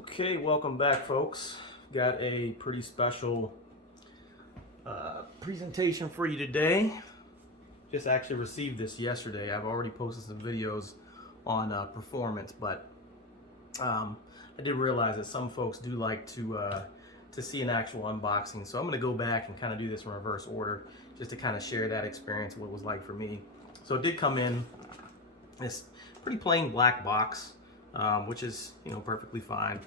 Okay, welcome back, folks. Got a pretty special presentation for you today. Just actually received this yesterday. I've already posted some videos on performance, but I did realize that some folks do like to see an actual unboxing. So I'm going to go back and kind of do this in reverse order, just to kind of share that experience, what it was like for me. So it did come in this pretty plain black box, which is perfectly fine.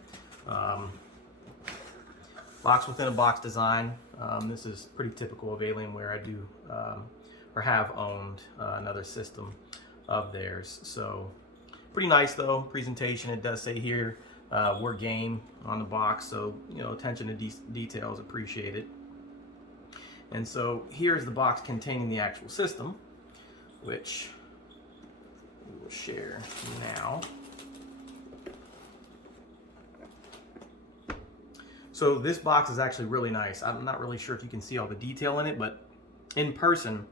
Box within a box design. This is pretty typical of Alienware. I do or have owned another system of theirs. So pretty nice though. Presentation. It does say here we're game on the box, so attention to details appreciated. And so here's the box containing the actual system, which we will share now. So this box is actually really nice. I'm not really sure if you can see all the detail in it, but in person,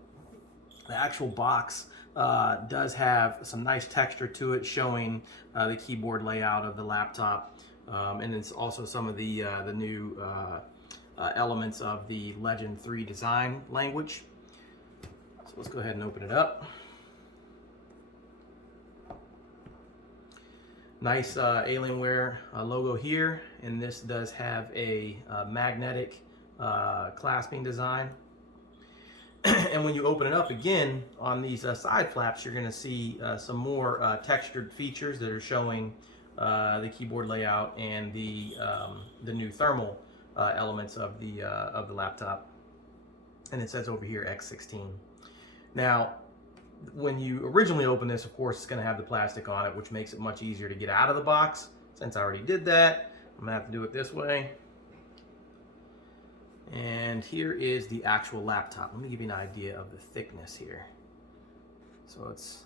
the actual box does have some nice texture to it, showing the keyboard layout of the laptop, and it's also some of the new elements of the Legend 3 design language. So let's go ahead and open it up. Nice Alienware logo here, and this does have a magnetic clasping design. And when you open it up again, on these side flaps, you're going to see some more textured features that are showing the keyboard layout and the new thermal elements of the laptop. And it says over here X16. Now, when you originally open this, of course, it's going to have the plastic on it, which makes it much easier to get out of the box. Since I already did that, I'm going to have to do it this way. And here is the actual laptop. Let me give you an idea of the thickness here. So it's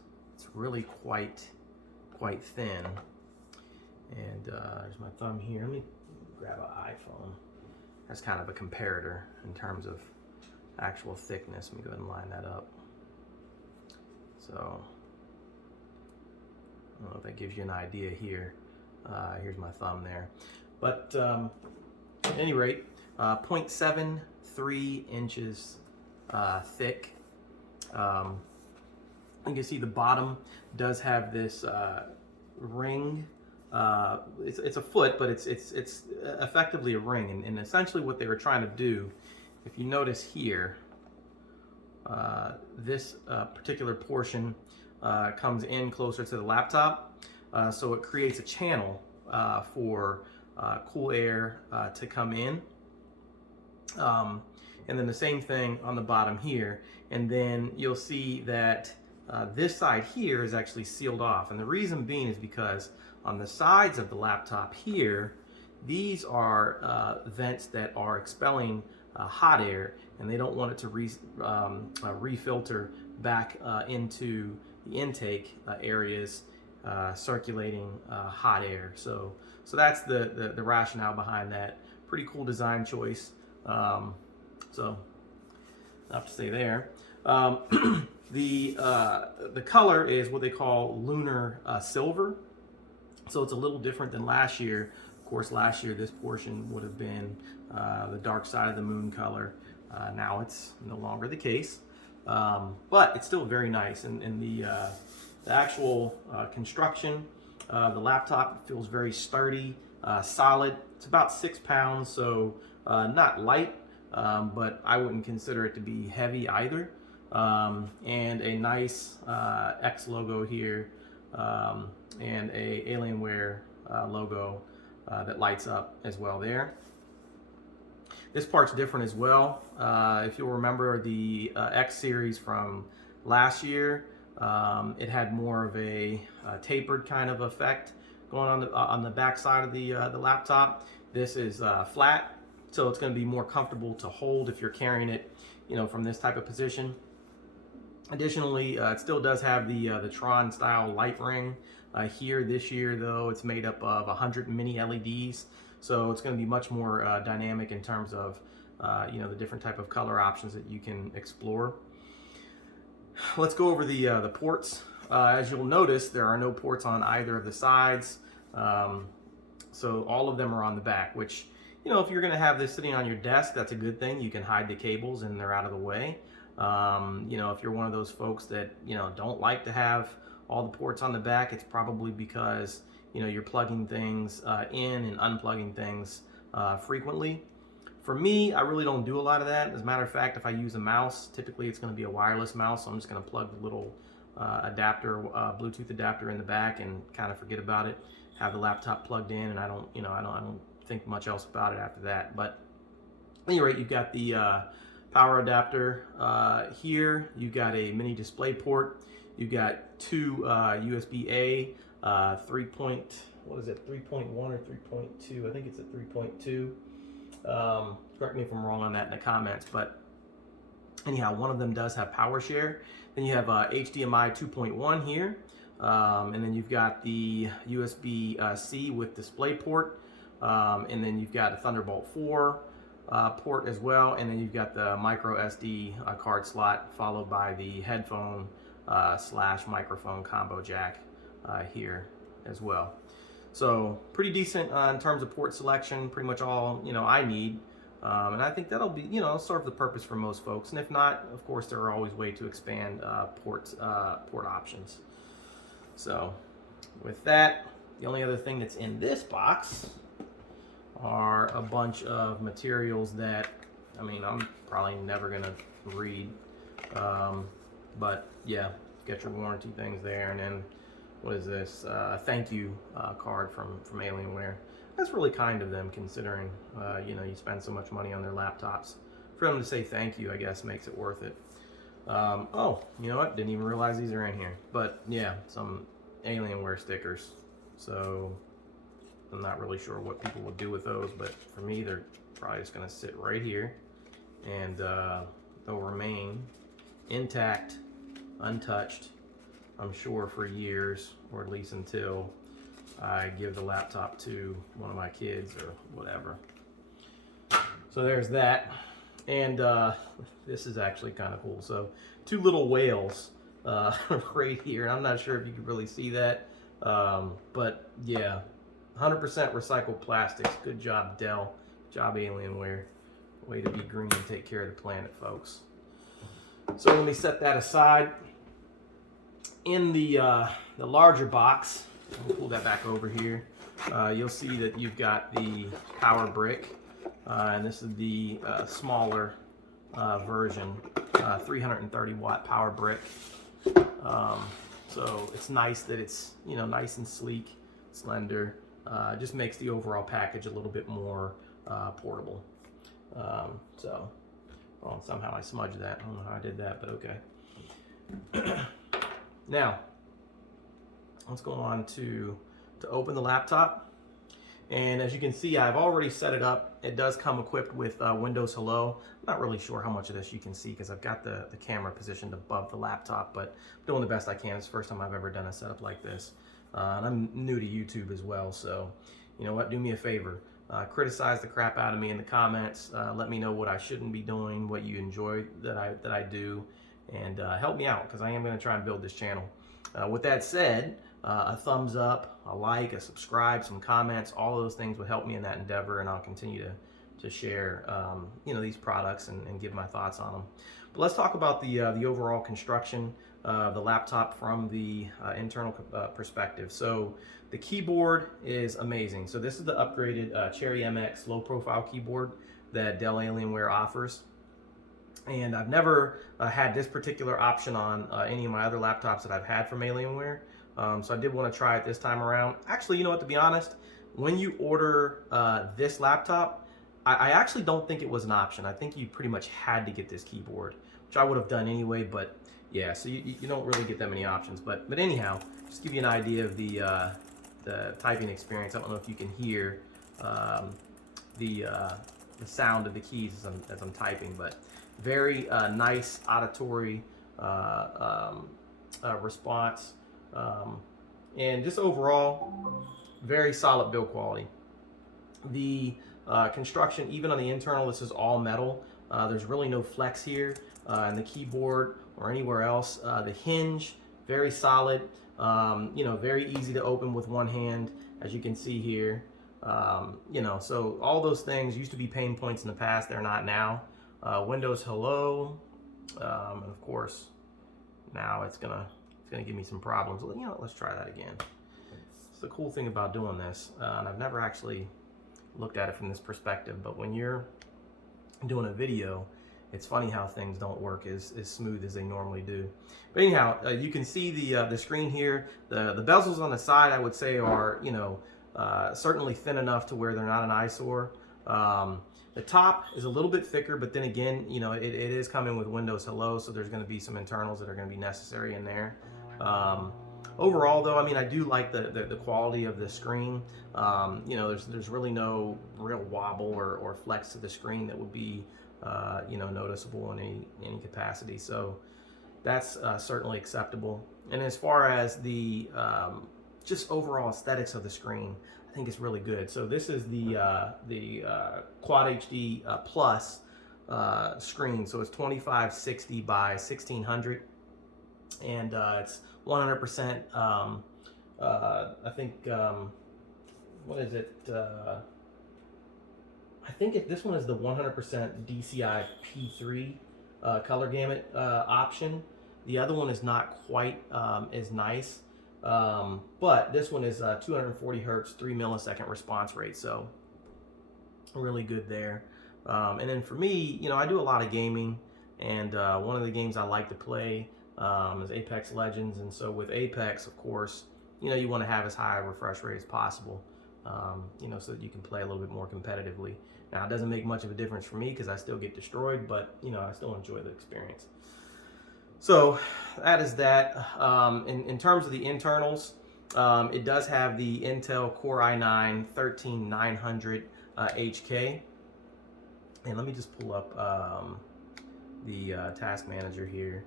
really quite thin. And there's my thumb here. Let me grab an iPhone. That's kind of a comparator in terms of actual thickness. Let me go ahead and line that up. So, I don't know if that gives you an idea here. Here's my thumb there. But at any rate, 0.73 inches thick. You can see the bottom does have this ring. It's a foot, but it's effectively a ring. And essentially what they were trying to do, if you notice here, this particular portion comes in closer to the laptop, so it creates a channel for cool air to come in, and then the same thing on the bottom here. And then you'll see that this side here is actually sealed off, and the reason being is because on the sides of the laptop here, these are vents that are expelling hot air, and they don't want it to refilter back into the intake areas, circulating hot air. So that's the rationale behind that. Pretty cool design choice. So enough to say there. The color is what they call lunar silver. So it's a little different than last year. Of course, last year this portion would have been the dark side of the moon color. Now it's no longer the case, but it's still very nice. And the actual construction, the laptop feels very sturdy, solid. It's about 6 pounds, so not light, but I wouldn't consider it to be heavy either. And a nice X logo here, and a Alienware logo that lights up as well there. This part's different as well. If you'll remember the X series from last year, it had more of a tapered kind of effect going on the back side of the laptop. This is flat, so it's going to be more comfortable to hold if you're carrying it, from this type of position. Additionally, it still does have the Tron style light ring here. This year, though, it's made up of 100 mini LEDs. So it's going to be much more dynamic in terms of the different type of color options that you can explore. Let's go over the ports. As you'll notice, there are no ports on either of the sides. So all of them are on the back, which, you know, if you're going to have this sitting on your desk, that's a good thing. You can hide the cables and they're out of the way. You know, if you're one of those folks that, you know, don't like to have all the ports on the back, it's probably because, you know, you're plugging things in and unplugging things frequently. For me, I really don't do a lot of that. As a matter of fact, if I use a mouse, typically it's going to be a wireless mouse, so I'm just going to plug the little adapter, Bluetooth adapter in the back and kind of forget about it. Have the laptop plugged in, and I don't think much else about it after that. But at any rate, you've got the power adapter here. You've got a mini display port. You've got two USB-A, 3.1 or 3.2? I think it's a 3.2. Correct me if I'm wrong on that in the comments, but anyhow, one of them does have power share. Then you have HDMI 2.1 here, and then you've got the USB-C with display port, and then you've got a Thunderbolt 4 port as well, and then you've got the micro SD card slot, followed by the headphone slash microphone combo jack here as well. So pretty decent in terms of port selection, pretty much all, you know, I need. And I think that'll be, you know, serve the purpose for most folks. And if not, of course, there are always ways to expand port options. So with that, the only other thing that's in this box are a bunch of materials that, I mean, I'm probably never going to read. But yeah, get your warranty things there. And then what is this? Thank you card from Alienware. That's really kind of them, considering you know, you spend so much money on their laptops. For them to say thank you, I guess, makes it worth it. Oh, you know what? Didn't even realize these are in here. But yeah, some Alienware stickers. So I'm not really sure what people will do with those, but for me, they're probably just going to sit right here, and they'll remain intact, untouched, I'm sure, for years, or at least until I give the laptop to one of my kids or whatever. So there's that. And this is actually kind of cool. So two little whales right here. I'm not sure if you can really see that. But yeah, 100% recycled plastics. Good job, Dell. Good job, Alienware. Way to be green and take care of the planet, folks. So let me set that aside. In the larger box, I'll pull that back over here. You'll see that you've got the power brick, and this is the smaller version, 330 watt power brick. So it's nice that it's, you know, nice and sleek, slender. Just makes the overall package a little bit more portable. So, well, somehow I smudged that. I don't know how I did that, but okay. Now, let's go on to open the laptop. And as you can see, I've already set it up. It does come equipped with Windows Hello. I'm not really sure how much of this you can see because I've got the camera positioned above the laptop, but I'm doing the best I can. It's the first time I've ever done a setup like this. And I'm new to YouTube as well, so you know what, do me a favor. Criticize the crap out of me in the comments. Let me know what I shouldn't be doing, what you enjoy that I do, and help me out, because I am going to try and build this channel. With that said, a thumbs up, a like, a subscribe, some comments, all of those things would help me in that endeavor, and I'll continue to share you know, these products and give my thoughts on them. But let's talk about the overall construction of the laptop from the internal perspective. So the keyboard is amazing. So this is the upgraded Cherry MX low profile keyboard that Dell Alienware offers. And I've never had this particular option on any of my other laptops that I've had from Alienware. So I did want to try it this time around. Actually, you know what, to be honest, when you order this laptop, I actually don't think it was an option. I think you pretty much had to get this keyboard, which I would have done anyway, but yeah, so you don't really get that many options. But anyhow, just give you an idea of the typing experience. I don't know if you can hear the sound of the keys as I'm typing, but very nice auditory response, and just overall very solid build quality. The construction, even on the internal, this is all metal. There's really no flex here in the keyboard or anywhere else. The hinge, very solid, you know, very easy to open with one hand, as you can see here. You know, so all those things used to be pain points in the past. They're not now. Windows Hello, and of course, now it's gonna give me some problems. You know, let's try that again. It's the cool thing about doing this, and I've never actually looked at it from this perspective, but when you're doing a video, it's funny how things don't work as smooth as they normally do. But anyhow, you can see the screen here. The bezels on the side, I would say, are, you know, certainly thin enough to where they're not an eyesore. The top is a little bit thicker, but then again, you know, it is coming with Windows Hello, so there's going to be some internals that are going to be necessary in there. Overall, though, I mean, I do like the quality of the screen. You know, there's really no real wobble or flex to the screen that would be, you know, noticeable in any capacity. So that's certainly acceptable. And as far as the just overall aesthetics of the screen, I think it's really good. So this is the Quad HD Plus screen. So it's 2560 by 1600, and it's 100%. I think what is it? I think this one is the 100% DCI P3 color gamut option. The other one is not quite as nice, but this one is 240 hertz, 3 millisecond response rate, so really good there. And then for me, you know, I do a lot of gaming, and one of the games I like to play is Apex Legends, and so with Apex, of course, you know, you want to have as high a refresh rate as possible, you know, so that you can play a little bit more competitively. Now, it doesn't make much of a difference for me because I still get destroyed, but, you know, I still enjoy the experience. So that is that. In terms of the internals, it does have the Intel Core i9 13900 HK. And let me just pull up the task manager here.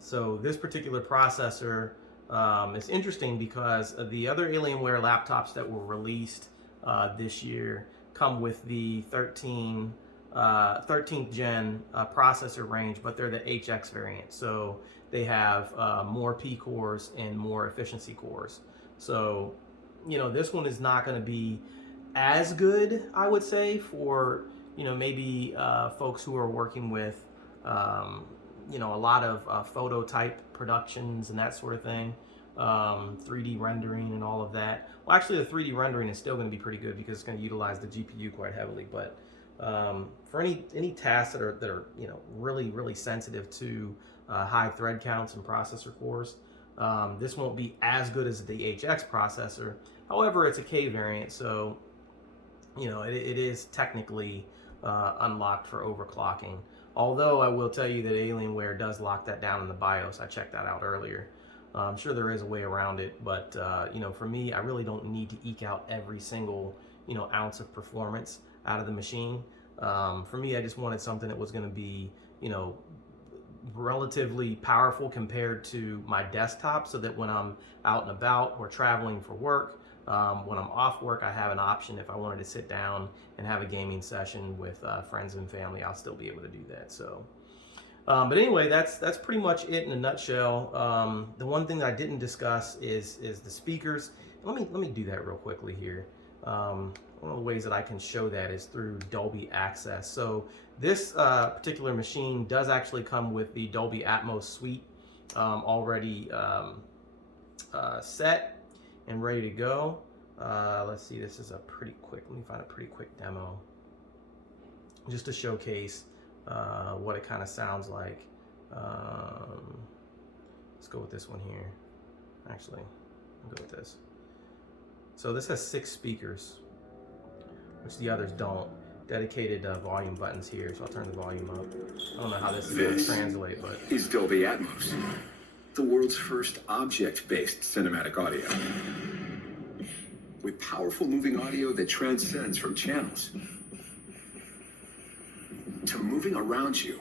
So this particular processor is interesting because the other Alienware laptops that were released this year come with the 13th gen processor range, but they're the HX variant. So they have more P cores and more efficiency cores. So, you know, this one is not going to be as good, I would say, for, you know, maybe folks who are working with, you know, a lot of photo type productions and that sort of thing, 3D rendering and all of that. Well, actually, the 3D rendering is still going to be pretty good because it's going to utilize the GPU quite heavily. But for any tasks that are you know, really sensitive to high thread counts and processor cores, this won't be as good as the HX processor. However, it's a K variant, so, you know, it is technically unlocked for overclocking. Although I will tell you that Alienware does lock that down in the BIOS. I checked that out earlier. I'm sure there is a way around it, but you know, for me, I really don't need to eke out every single, you know, ounce of performance out of the machine. For me, I just wanted something that was going to be, you know, relatively powerful compared to my desktop, so that when I'm out and about or traveling for work, when I'm off work, I have an option. If I wanted to sit down and have a gaming session with friends and family, I'll still be able to do that. So, but anyway, that's pretty much it in a nutshell. The one thing that I didn't discuss is the speakers. Let me do that real quickly here. One of the ways that I can show that is through Dolby Access. So this particular machine does actually come with the Dolby Atmos suite already set and ready to go. Let's see, this is a pretty quick, let me find a pretty quick demo just to showcase what it kind of sounds like. Let's go with this one here. Actually, I'll go with this. So this has 6 speakers, which the others don't. Dedicated volume buttons here, so I'll turn the volume up. I don't know how this is going to translate, but is Dolby Atmos, the world's first object-based cinematic audio, with powerful moving audio that transcends from channels to moving around you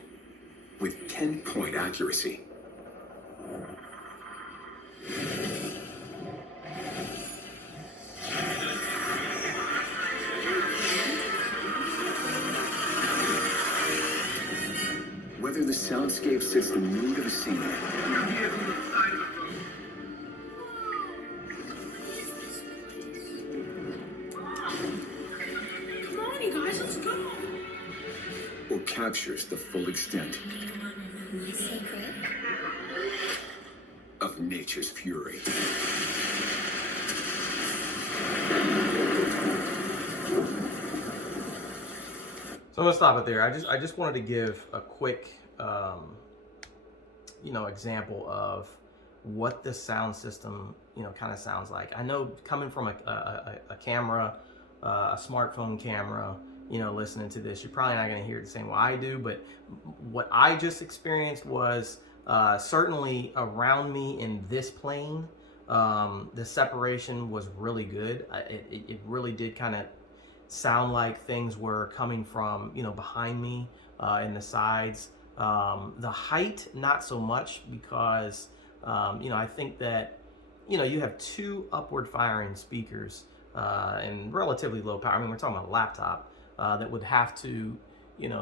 with pinpoint accuracy. Whether the soundscape sets the mood of a scene, captures the full extent My secret. of nature's fury. So I'm gonna stop it there. I just wanted to give a quick, example of what the sound system, kind of sounds like. I know coming from a camera, a smartphone camera, listening to this, you're probably not gonna hear it the same way I do. But what I just experienced was certainly around me in this plane, the separation was really good. It really did kind of sound like things were coming from behind me, in the sides. The height not so much, because I think that you have two upward firing speakers and relatively low power. I mean, we're talking about a laptop that would have to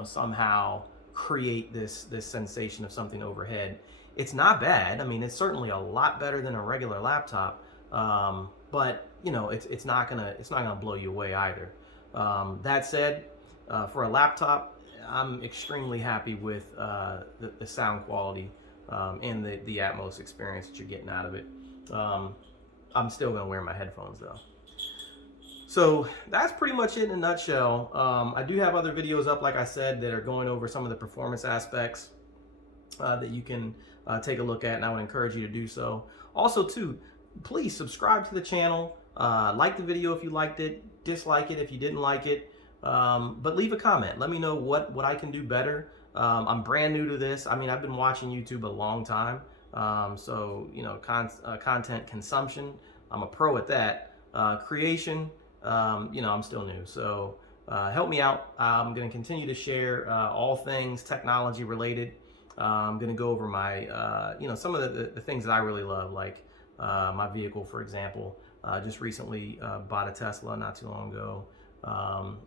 somehow create this sensation of something overhead. It's not bad. I mean, it's certainly a lot better than a regular laptop, but it's not gonna blow you away either. That said, for a laptop, I'm extremely happy with the sound quality and the Atmos experience that you're getting out of it. I'm still gonna wear my headphones though. So that's pretty much it in a nutshell. I do have other videos up, like I said, that are going over some of the performance aspects that you can take a look at, and I would encourage you to do so. Also, too, please subscribe to the channel. Like the video if you liked it, dislike it if you didn't like it, but leave a comment. Let me know what I can do better. I'm brand new to this. I mean, I've been watching YouTube a long time, so content consumption, I'm a pro at that. Creation, I'm still new, so help me out. I'm going to continue to share all things technology related. I'm going to go over my some of the things that I really love, like my vehicle, for example. Just recently bought a Tesla not too long ago,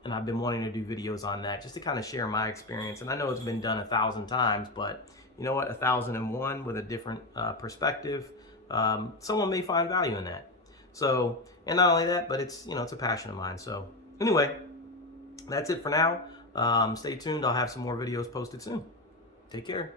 and I've been wanting to do videos on that just to kind of share my experience. And I know it's been done 1,000 times, but you know what, 1,001 with a different perspective. Someone may find value in that. So, and not only that, but it's it's a passion of mine. So anyway, that's it for now. Stay tuned. I'll have some more videos posted soon. Take care.